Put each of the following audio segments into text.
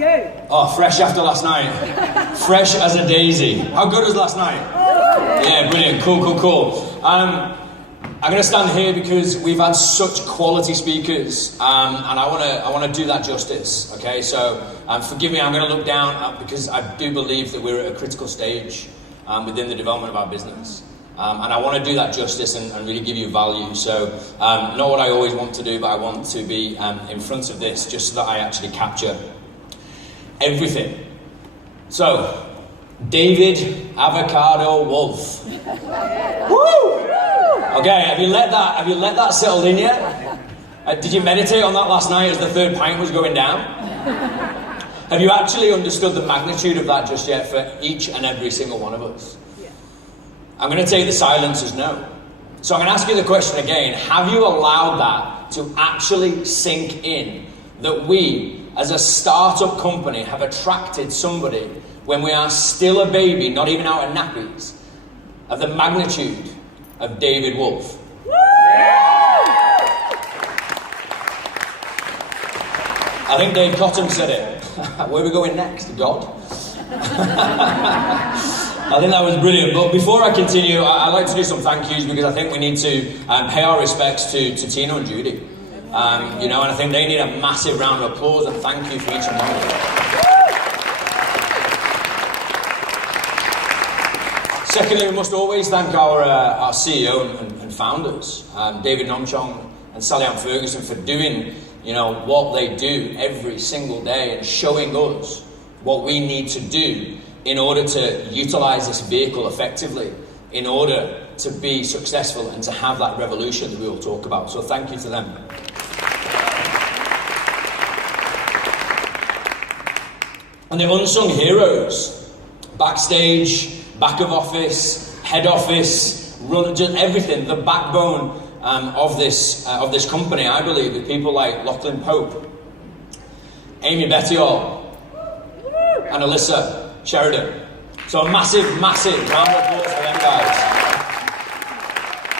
you? Oh, fresh after last night. Fresh as a daisy. How good was last night? Yeah, brilliant. Cool. I'm going to stand here because we've had such quality speakers, and I want to do that justice. Okay, so forgive me. I'm going to look down because I do believe that we're at a critical stage within the development of our business. And I want to do that justice and really give you value. So, not what I always want to do, but I want to be in front of this just so that I actually capture everything. So, David Avocado Wolf. Woo! Okay, have you let that settle in yet? Did you meditate on that last night as the third pint was going down? Have you actually understood the magnitude of that just yet for each and every single one of us? I'm going to take the silence as no. So I'm going to ask you the question again. Have you allowed that to actually sink in? That we, as a startup company, have attracted somebody when we are still a baby, not even out of nappies, of the magnitude of David Wolf. I think Dave Cotton said it. Where are we going next? God? I think that was brilliant. But before I continue, I'd like to do some thank yous because I think we need to pay our respects to Tina and Judy. And I think they need a massive round of applause and thank you for each and one of them. Secondly, we must always thank our CEO and founders, David Nomchong and Sally Ann Ferguson, for doing what they do every single day and showing us what we need to do in order to utilize this vehicle effectively, in order to be successful and to have that revolution that we will talk about. So thank you to them. And the unsung heroes, backstage, back of office, head office, just everything, the backbone of this company, I believe, with people like Lachlan Pope, Amy Bettiol, and Alyssa Sheridan. So a massive round of applause for them guys.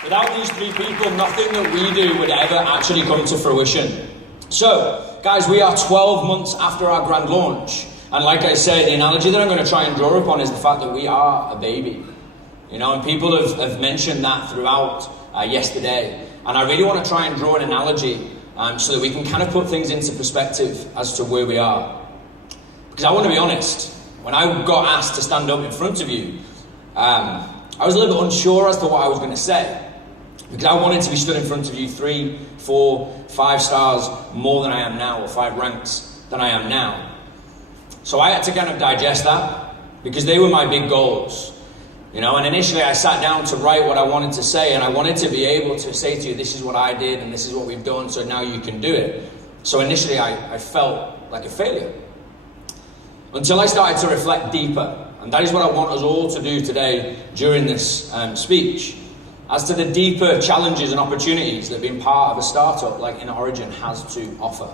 Without these three people, nothing that we do would ever actually come to fruition. So, guys, we are 12 months after our grand launch. And like I said, the analogy that I'm going to try and draw upon is the fact that we are a baby. And people have mentioned that throughout yesterday. And I really want to try and draw an analogy so that we can kind of put things into perspective as to where we are. Because I want to be honest, when I got asked to stand up in front of you, I was a little bit unsure as to what I was going to say. Because I wanted to be stood in front of you 3, 4, 5 stars more than I am now, or 5 ranks than I am now. So I had to kind of digest that, because they were my big goals. And initially I sat down to write what I wanted to say, and I wanted to be able to say to you, this is what I did, and this is what we've done, so now you can do it. So initially I felt like a failure. Until I started to reflect deeper, and that is what I want us all to do today during this speech, as to the deeper challenges and opportunities that being part of a startup like InnerOrigin has to offer.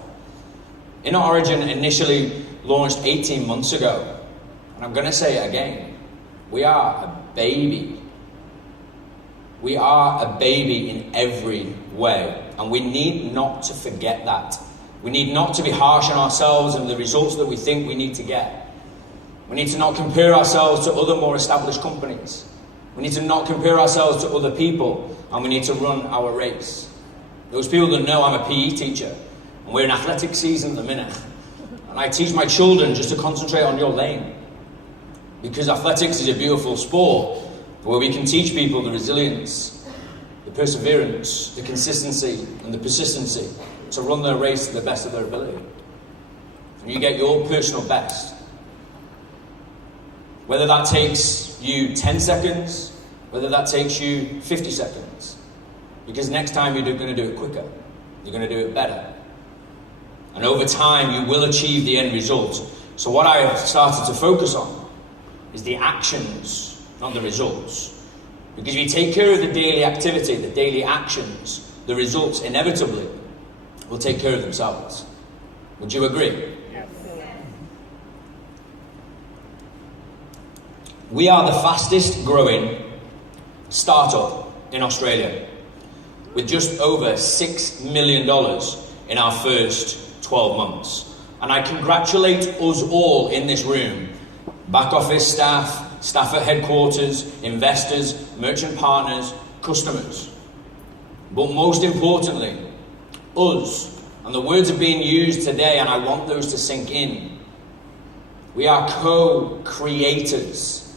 InnerOrigin initially launched 18 months ago, and I'm going to say it again, we are a baby. We are a baby in every way, and we need not to forget that. We need not to be harsh on ourselves and the results that we think we need to get. We need to not compare ourselves to other more established companies. We need to not compare ourselves to other people, and we need to run our race. Those people that know I'm a PE teacher, and we're in athletic season at the minute, and I teach my children just to concentrate on your lane. Because athletics is a beautiful sport where we can teach people the resilience, the perseverance, the consistency, and the persistency to run their race to the best of their ability. And you get your personal best. Whether that takes you 10 seconds, whether that takes you 50 seconds. Because next time you're going to do it quicker. You're going to do it better. And over time, you will achieve the end result. So what I have started to focus on is the actions, not the results. Because if you take care of the daily activity, the daily actions, the results inevitably will take care of themselves. Would you agree? Yes. We are the fastest growing startup in Australia, with just over $6 million in our first 12 months. And And I congratulate us all in this room, back office staff, staff at headquarters, investors, merchant partners, customers. But most importantly, us, and the words are being used today, and I want those to sink in. We are co-creators.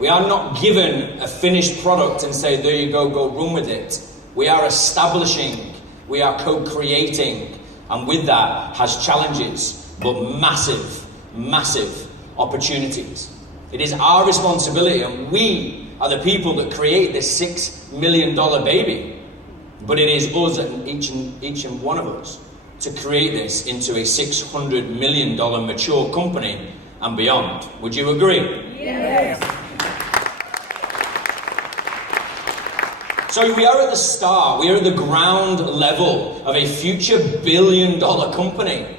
We are not given a finished product and say, there you go, go run with it. We are establishing, we are co-creating, and with that has challenges, but massive, massive opportunities. It is our responsibility, and we are the people that create this $6 million baby. But it is us, and each and one of us, to create this into a $600 million mature company and beyond. Would you agree? Yes. So we are at the start, we are at the ground level of a future billion-dollar company.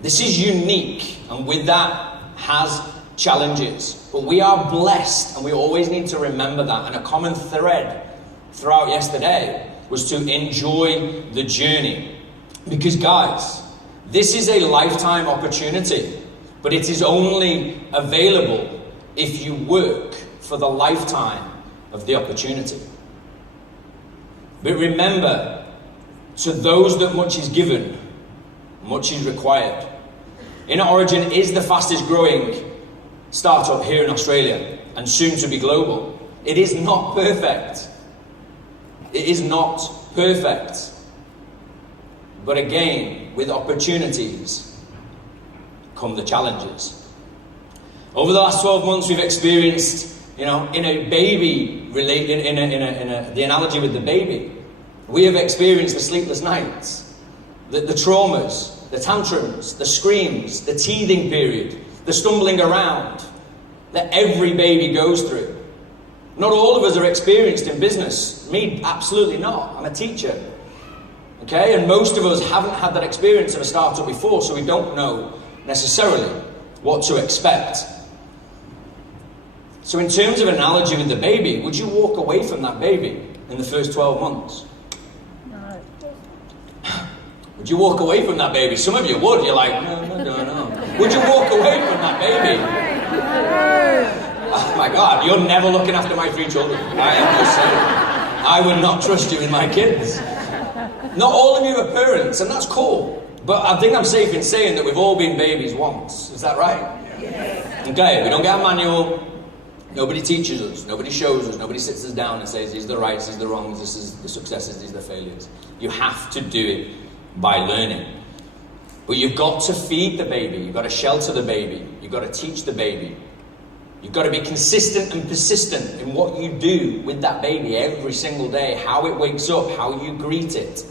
This is unique, and with that has challenges. But we are blessed, and we always need to remember that. And a common thread throughout yesterday was to enjoy the journey. Because guys, this is a lifetime opportunity, but it is only available if you work for the lifetime of the opportunity. But remember, to those that much is given, much is required. InnerOrigin is the fastest growing startup here in Australia and soon to be global. It is not perfect. It is not perfect. But again, with opportunities come the challenges. Over the last 12 months, we've experienced, in a baby, the analogy with the baby, we have experienced the sleepless nights, the traumas, the tantrums, the screams, the teething period, the stumbling around that every baby goes through. Not all of us are experienced in business. Me, absolutely not. I'm a teacher. Okay, and most of us haven't had that experience of a startup before, so we don't know necessarily what to expect. So in terms of analogy with the baby, would you walk away from that baby in the first 12 months? No. Would you walk away from that baby? Some of you would. You're like, no. Would you walk away from that baby? Oh my God, you're never looking after my 3 children. I am just saying. I would not trust you with my kids. Not all of you are parents, and that's cool. But I think I'm safe in saying that we've all been babies once. Is that right? Yes. Okay, we don't get a manual. Nobody teaches us. Nobody shows us. Nobody sits us down and says, these are the rights, these are the wrongs, this is the successes, these are the failures. You have to do it by learning. But you've got to feed the baby. You've got to shelter the baby. You've got to teach the baby. You've got to be consistent and persistent in what you do with that baby every single day. How it wakes up, how you greet it,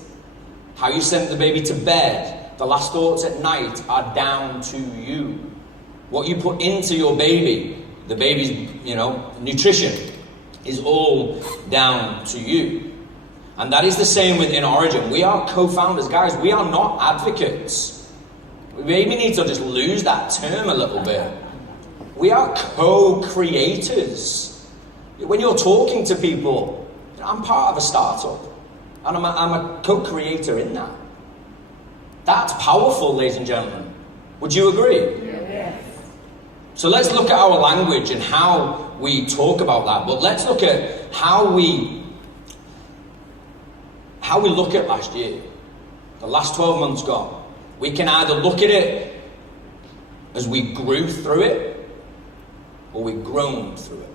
how you send the baby to bed. The last thoughts at night are down to you. What you put into your baby, the baby's, nutrition, is all down to you. And that is the same with InnerOrigin. We are co-founders, guys. We are not advocates. We maybe need to just lose that term a little bit. We are co-creators. When you're talking to people, I'm part of a startup, and I'm a co-creator in that. That's powerful, ladies and gentlemen. Would you agree? Yes. So let's look at our language and how we talk about that. But let's look at how we look at last year. The last 12 months gone. We can either look at it as we grew through it, or we groaned through it.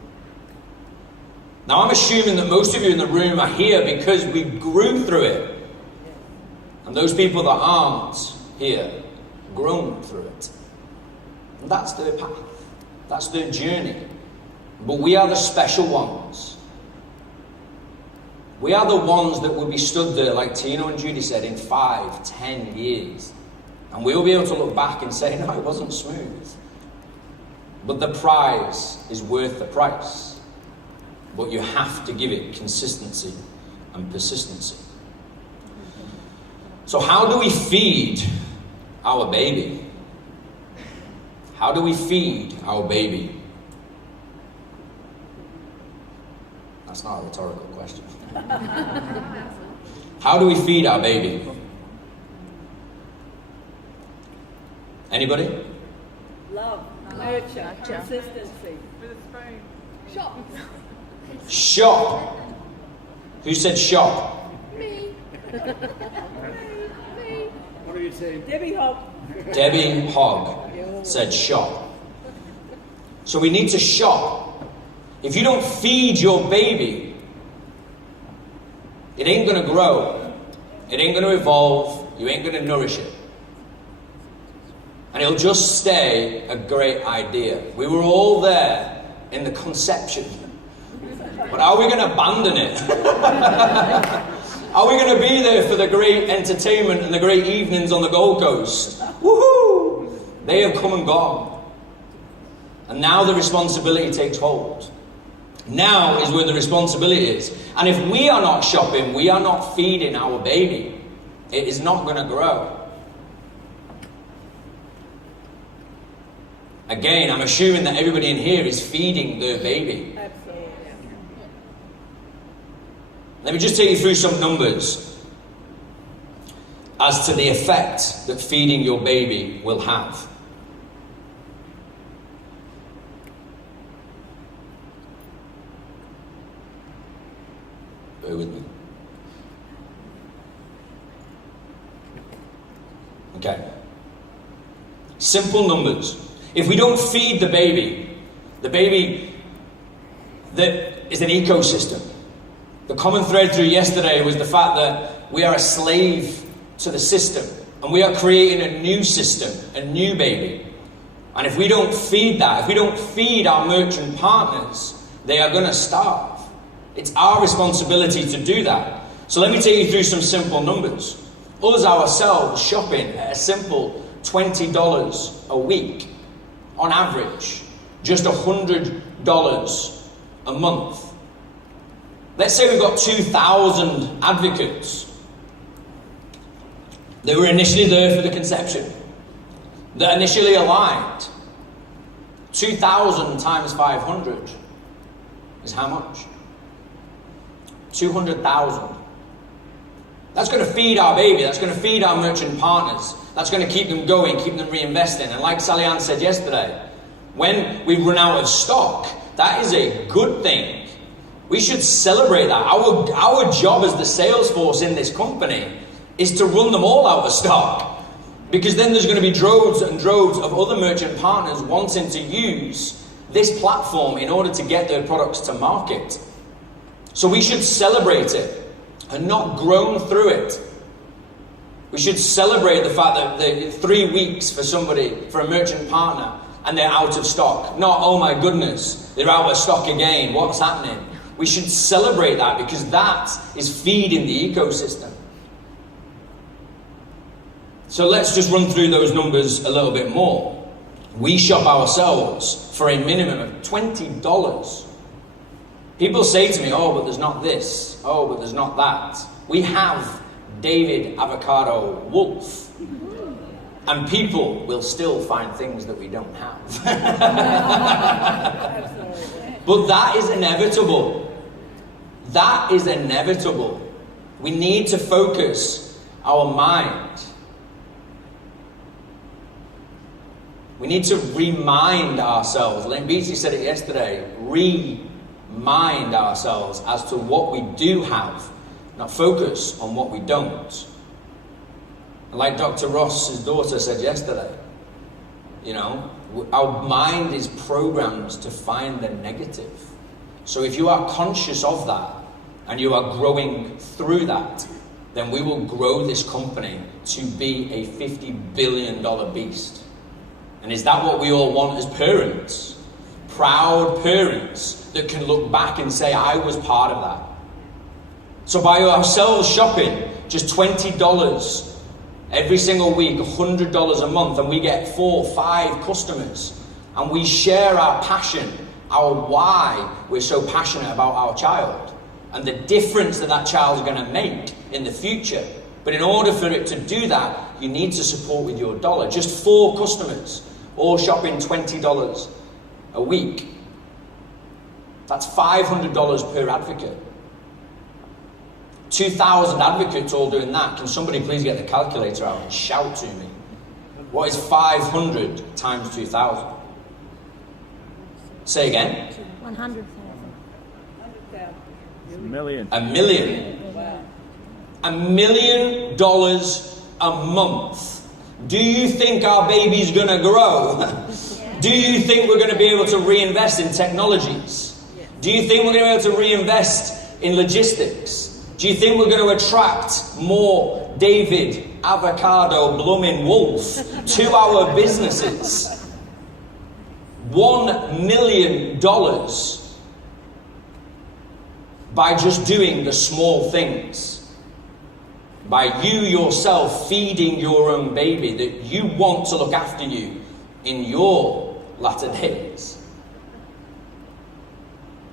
Now I'm assuming that most of you in the room are here because we grew through it. And those people that aren't here groaned through it. And that's their path. That's their journey. But we are the special ones. We are the ones that will be stood there, like Tino and Judy said, in 5, 10 years. And we'll be able to look back and say, no, it wasn't smooth. But the prize is worth the price. But you have to give it consistency and persistency. So how do we feed our baby? How do we feed our baby? That's not a rhetorical question. How do we feed our baby? Anybody? Love, nurture, consistency. Shop. Shop. Who said shop? Me. What are you saying? Debbie Hogg. Debbie Hogg said shop. So we need to shop. If you don't feed your baby, it ain't going to grow. It ain't going to evolve. You ain't going to nourish it. And it'll just stay a great idea. We were all there in the conception. But are we going to abandon it? Are we going to be there for the great entertainment and the great evenings on the Gold Coast? Woohoo! They have come and gone. And now the responsibility takes hold. Now is where the responsibility is. And if we are not shopping, we are not feeding our baby, it is not going to grow. Again, I'm assuming that everybody in here is feeding their baby. Absolutely. Let me just take you through some numbers as to the effect that feeding your baby will have. Bear with me. Okay. Simple numbers. If we don't feed the baby that is an ecosystem. The common thread through yesterday was the fact that we are a slave to the system. And we are creating a new system, a new baby. And if we don't feed that, if we don't feed our merchant partners, they are going to starve. It's our responsibility to do that. So let me take you through some simple numbers. Us ourselves shopping at a simple $20 a week, on average, just $100 a month. Let's say we've got 2,000 advocates that were initially there for the conception, that initially aligned. 2,000 times 500 is how much? 200,000. That's going to feed our baby. That's going to feed our merchant partners. That's going to keep them going, keep them reinvesting. And like Sally Ann said yesterday, when we run out of stock, that is a good thing. We should celebrate that. Our job as the sales force in this company is to run them all out of stock. Because then there's going to be droves and droves of other merchant partners wanting to use this platform in order to get their products to market. So we should celebrate it and not groan through it. We should celebrate the fact that the 3 weeks for somebody, for a merchant partner, and they're out of stock. Not, oh my goodness, they're out of stock again, what's happening? We should celebrate that because that is feeding the ecosystem. So let's just run through those numbers a little bit more. We shop ourselves for a minimum of $20. People say to me, oh, but there's not this. Oh, but there's not that. We have David Avocado Wolf. And people will still find things that we don't have. But that is inevitable. That is inevitable. We need to focus our mind. We need to remind ourselves. Elaine Beatty said it yesterday. Remind ourselves as to what we do have, not focus on what we don't. And like Dr. Ross's daughter said yesterday, you know, our mind is programmed to find the negative. So if you are conscious of that and you are growing through that, then we will grow this company to be a $50 billion beast. And is that what we all want as parents? Proud parents that can look back and say, I was part of that. So by ourselves shopping just $20 every single week, $100 a month, and we get 4 or 5 customers, and we share our passion, our why we're so passionate about our child, and the difference that that child is going to make in the future. But in order for it to do that, you need to support with your dollar. Just 4 customers, all shopping $20 a week. That's $500 per advocate. 2,000 advocates all doing that. Can somebody please get the calculator out and shout to me? What is 500 times 2,000? Say again. 100,000. 100,000. A million. $1 million. Wow. $1 million a month. Do you think our baby's going to grow? Do you think we're going to be able to reinvest in technologies? Do you think we're going to be able to reinvest in logistics? Do you think we're going to attract more David Avocado Blooming Wolf to our businesses? $1 million by just doing the small things. By you yourself feeding your own baby that you want to look after you in your latter days.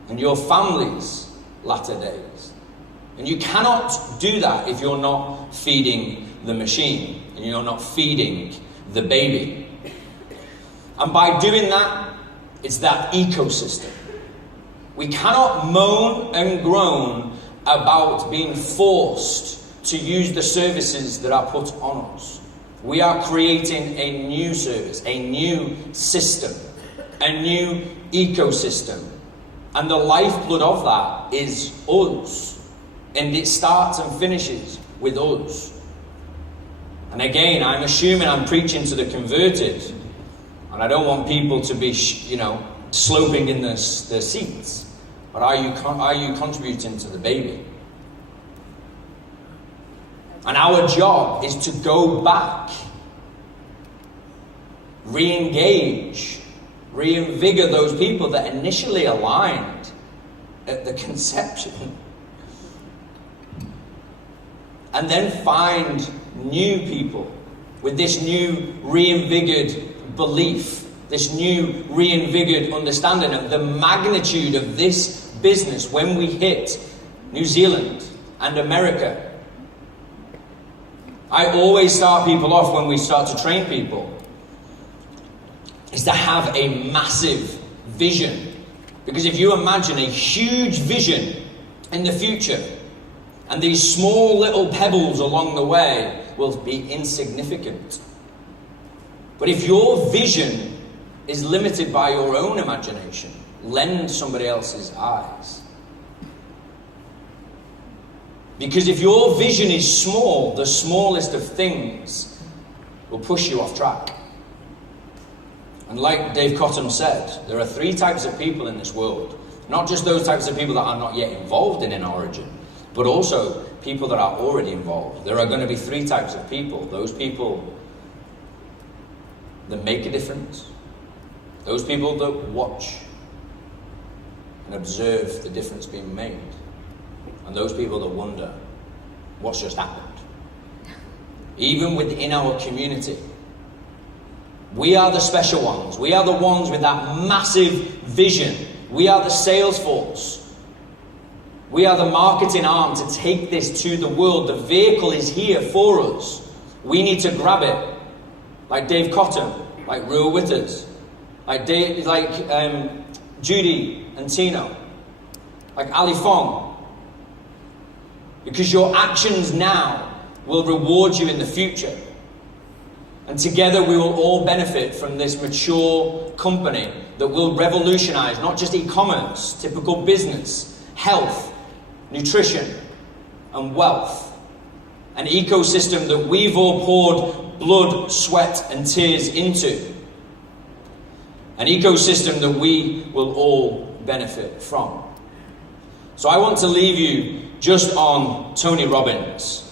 And your family's latter days. And you cannot do that if you're not feeding the machine and you're not feeding the baby. And by doing that, it's that ecosystem. We cannot moan and groan about being forced to use the services that are put on us. We are creating a new service, a new system, a new ecosystem. And the lifeblood of that is us. And it starts and finishes with us. And again, I'm assuming I'm preaching to the converted. And I don't want people to be, sloping in their seats. But are you contributing to the baby? And our job is to go back, re-engage, reinvigorate those people that initially aligned at the conception. And then find new people with this new reinvigorated belief, this new reinvigorated understanding of the magnitude of this business when we hit New Zealand and America. I always start people off when we start to train people is to have a massive vision. Because if you imagine a huge vision in the future, and these small little pebbles along the way will be insignificant. But if your vision is limited by your own imagination, lend somebody else's eyes. Because if your vision is small, the smallest of things will push you off track. And like Dave Cotton said, there are 3 types of people in this world. Not just those types of people that are not yet involved in InnerOrigin, but also people that are already involved. There are going to be 3 types of people. Those people that make a difference. Those people that watch and observe the difference being made. And those people that wonder what's just happened. Even within our community, we are the special ones. We are the ones with that massive vision. We are the sales force. We are the marketing arm to take this to the world. The vehicle is here for us. We need to grab it. Like Dave Cotton, like Rua Witters, like Judy and Tino, like Ali Fong. Because your actions now will reward you in the future. And together we will all benefit from this mature company that will revolutionize not just e-commerce, typical business, health, nutrition, and wealth. An ecosystem that we've all poured blood, sweat, and tears into. An ecosystem that we will all benefit from. So I want to leave you just on Tony Robbins.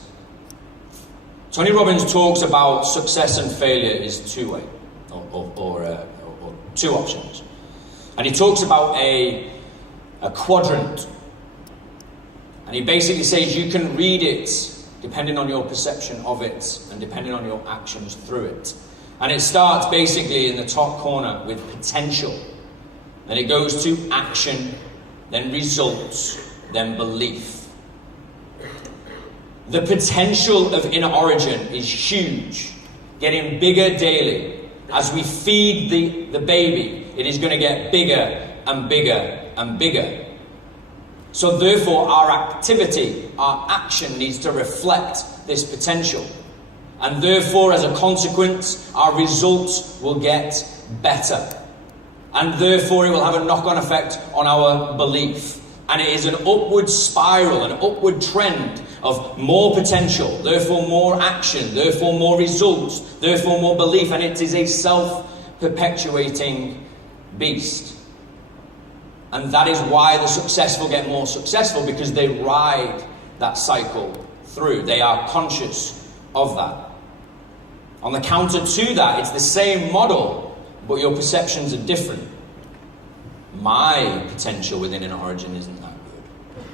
Tony Robbins talks about success and failure is two-way, or 2 options. And he talks about a quadrant. And he basically says you can read it depending on your perception of it and depending on your actions through it. And it starts basically in the top corner with potential. Then it goes to action, then results, then belief. The potential of InnerOrigin is huge, getting bigger daily. As we feed the baby, it is going to get bigger and bigger and bigger. So therefore, our activity, our action needs to reflect this potential. And therefore, as a consequence, our results will get better. And therefore, it will have a knock-on effect on our belief. And it is an upward spiral, an upward trend of more potential, therefore more action, therefore more results, therefore more belief. And it is a self-perpetuating beast. And that is why the successful get more successful, because they ride that cycle through. They are conscious of that. On the counter to that, it's the same model, but your perceptions are different. My potential within InnerOrigin isn't that good.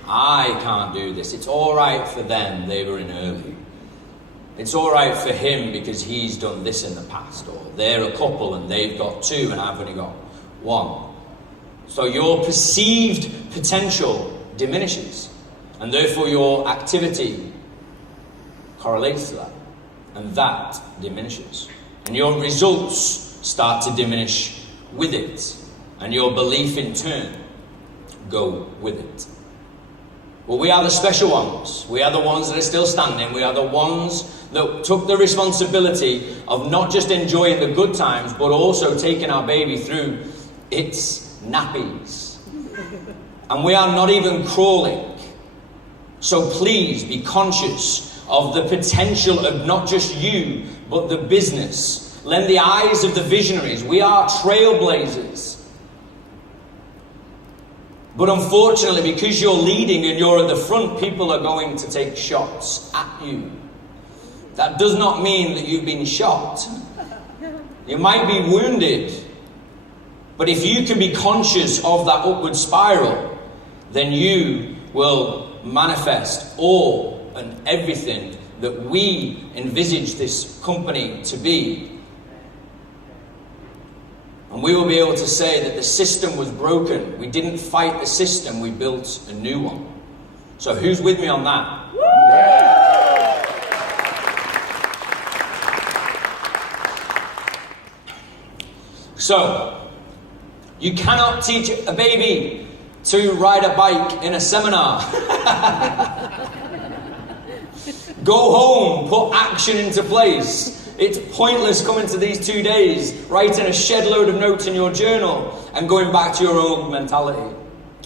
I can't do this. It's all right for them, they were in early. It's all right for him because he's done this in the past. Or they're a couple and they've got 2 and I've only got 1. So your perceived potential diminishes. And therefore your activity correlates to that. And that diminishes. And your results start to diminish with it. And your belief in turn go with it. Well, we are the special ones. We are the ones that are still standing. We are the ones that took the responsibility of not just enjoying the good times, but also taking our baby through its nappies. And we are not even crawling. So please be conscious of the potential of not just you, but the business. Lend the eyes of the visionaries. We are trailblazers. But unfortunately, because you're leading and you're at the front, people are going to take shots at you. That does not mean that you've been shot. You might be wounded. But if you can be conscious of that upward spiral, then you will manifest all and everything that we envisage this company to be. And we will be able to say that the system was broken. We didn't fight the system, we built a new one. So who's with me on that? Yeah. So, you cannot teach a baby to ride a bike in a seminar. Go home, put action into place. It's pointless coming to these 2 days, writing a shed load of notes in your journal and going back to your old mentality.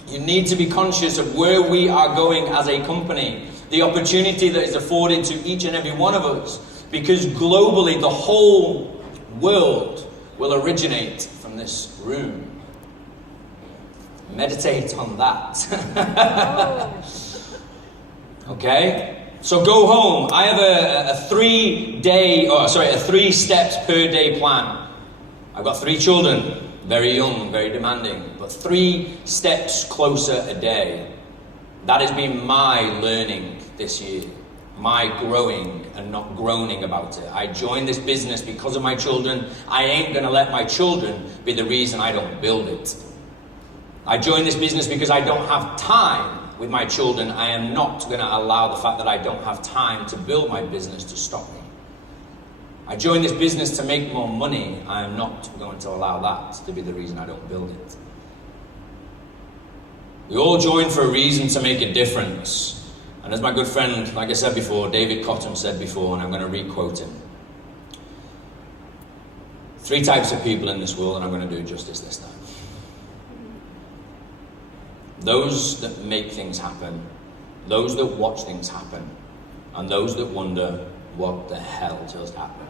You need to be conscious of where we are going as a company, the opportunity that is afforded to each and every one of us, because globally the whole world will originate from this room. Meditate on that. Okay? So go home. I have a 3 steps per day plan. I've got 3 children, very young, very demanding, but 3 steps closer a day. That has been my learning this year, my growing and not groaning about it. I joined this business because of my children. I ain't going to let my children be the reason I don't build it. I joined this business because I don't have time with my children. I am not going to allow the fact that I don't have time to build my business to stop me. I joined this business to make more money. I am not going to allow that to be the reason I don't build it. We all join for a reason to make a difference. And as my good friend, like I said before, David Cotton said before, and I'm going to re-quote him. 3 types of people in this world, and I'm going to do justice this time. Those that make things happen, those that watch things happen, and those that wonder what the hell just happened.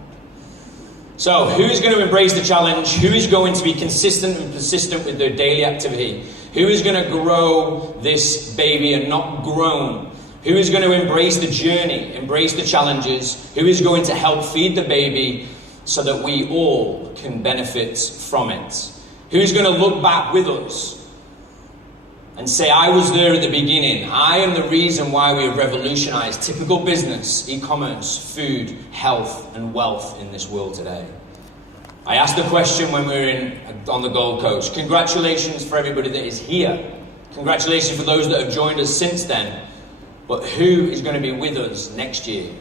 So, who's going to embrace the challenge? Who is going to be consistent and persistent with their daily activity? Who is going to grow this baby and not groan? Who is going to embrace the journey, embrace the challenges? Who is going to help feed the baby so that we all can benefit from it? Who is going to look back with us and say, I was there at the beginning. I am the reason why we have revolutionized typical business, e-commerce, food, health, and wealth in this world today. I asked the question when we were on the Gold Coast. Congratulations for everybody that is here. Congratulations for those that have joined us since then. But who is going to be with us next year?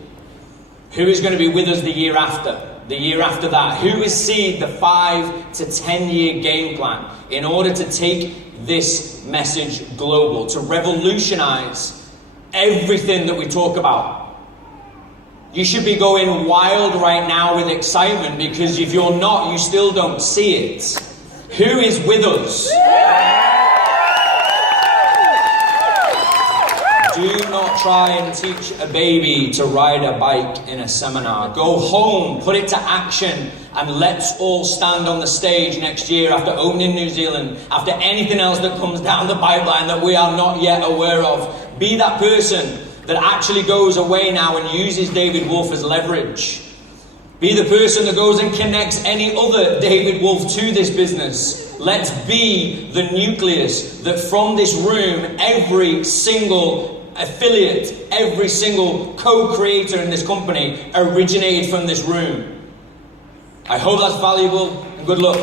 Who is going to be with us the year after? The year after that? Who is seeing the 5 to 10 year game plan in order to take this message global, to revolutionize everything that we talk about? You should be going wild right now with excitement, because if you're not, you still don't see it. Who is with us? Do not try and teach a baby to ride a bike in a seminar. Go home, put it to action, and let's all stand on the stage next year after opening New Zealand, after anything else that comes down the pipeline that we are not yet aware of. Be that person that actually goes away now and uses David Wolf as leverage. Be the person that goes and connects any other David Wolf to this business. Let's be the nucleus that from this room, every single affiliate, every single co-creator in this company originated from this room. I hope that's valuable, and good luck.